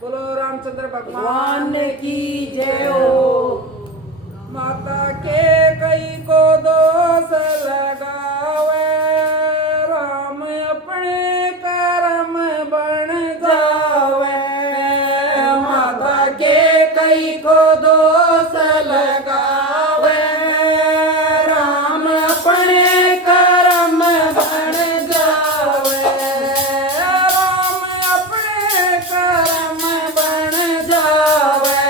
बोलो रामचंद्र भगवान भगवान की जय हो। माता के कई को दोष लगावे, राम अपने कर्म बन जावे। माता के कई को दोष लगावे, राम अपने कर्म बन जावे। राम अपने कर्म बन जावे,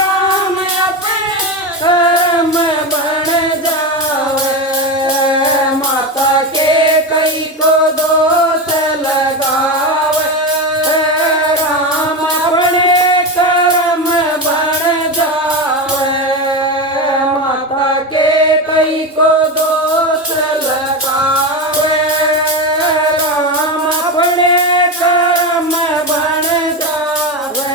राम अपने कर्म बन जावे। माता के कई को दोष लगावे, राम अपने कर्म बन जावे। माता के कई को दोष लगावे, राम अपने कर्म बन जावे।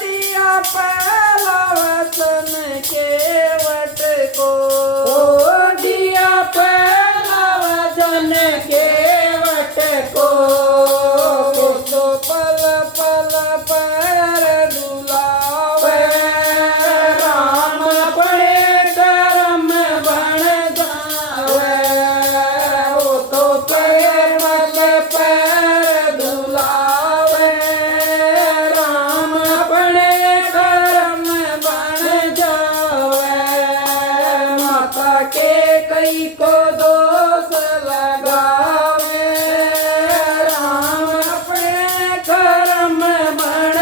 दिया पहला वचन केवट को, दिया पहला वचन केवट को। तो पल पल पैर दुलावे, राम अपने कर्म बन जावे। वो तो पल पैर दुलावे, राम अपने कर्म बन जावे। माता के कई को दोष लगावे, राम अपने कर्म बन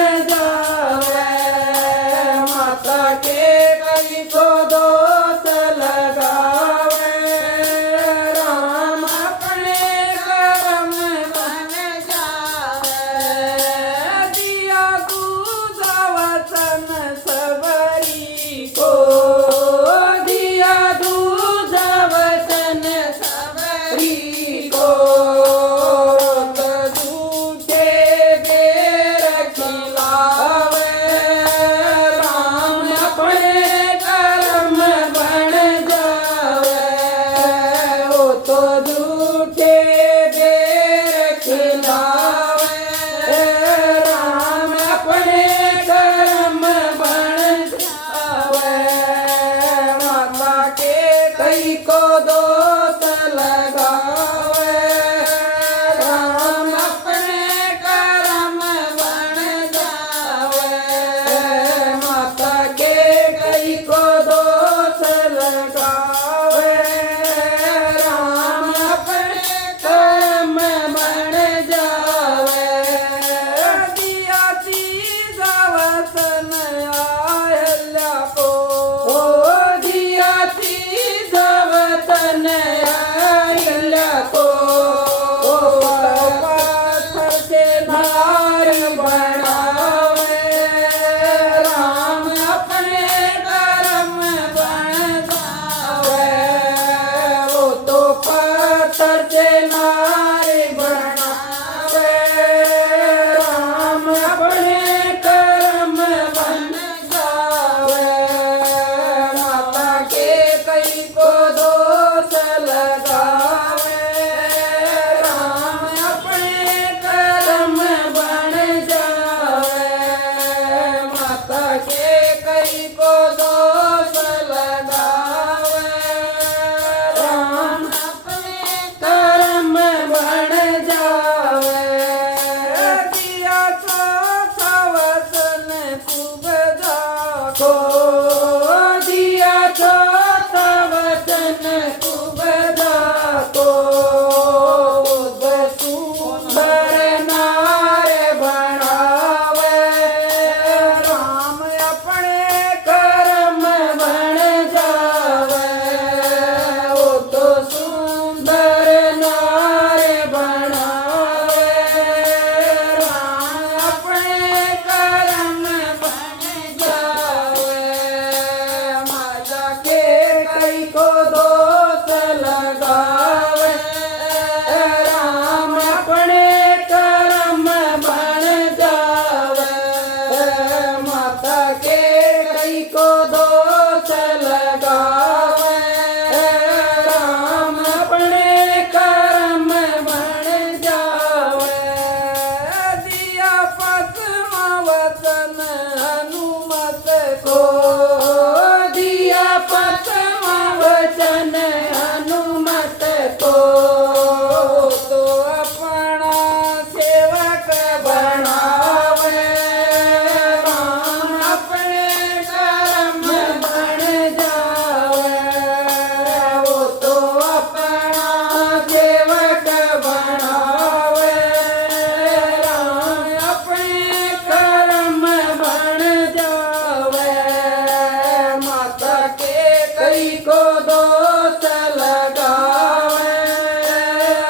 वचन हनुमत को दिया पांचवा वचन हनुमत को तो अपना सेवक बनावे राम अपने कर्म बन जावे वो तो अपना सेवक बनावे राम अपने कर्म बन जावे माता के कई को दोष लगावे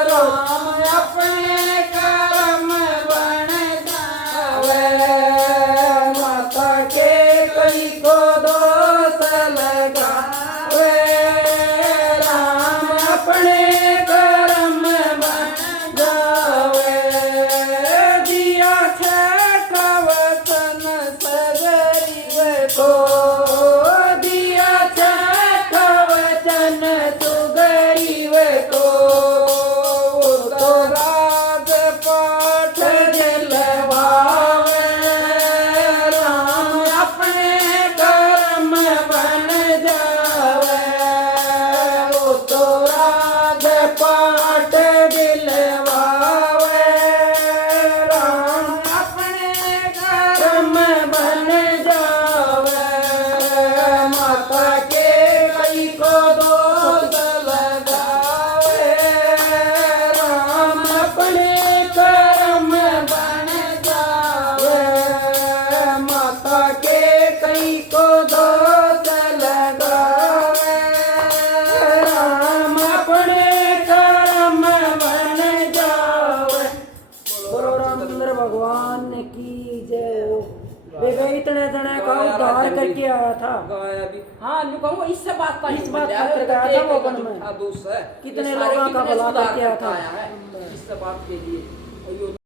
राम अपने कर्म बन जावे माता के कई को दोष लगावे राम अपने कर्म बन जावे दिया छठ वचन सगरीब को दिया छठ वचन सुगरीब को तो राज पाठ दिलवावे राम अपने कर्म बन जावे वो तो राज पाठ दिलवावे राम अपने कर्म बन जावे माता के कई को दोष लगावे राम अपने कर्म बन जावे माता के कई को दोष लगावे राम अपने कर्म बन जावे। बोलो रामचंद्र भगवान की जय हो। देखो इतने जने का उद्धार करके आया था। गाया भी हाँ जो कहूँ इससे बात का इस बात करके गया था वो वन में। दोस्त है कितने ये सारे लोगों का कितने भला सुधार करके आया करके था। आया है इस बात के लिए और ये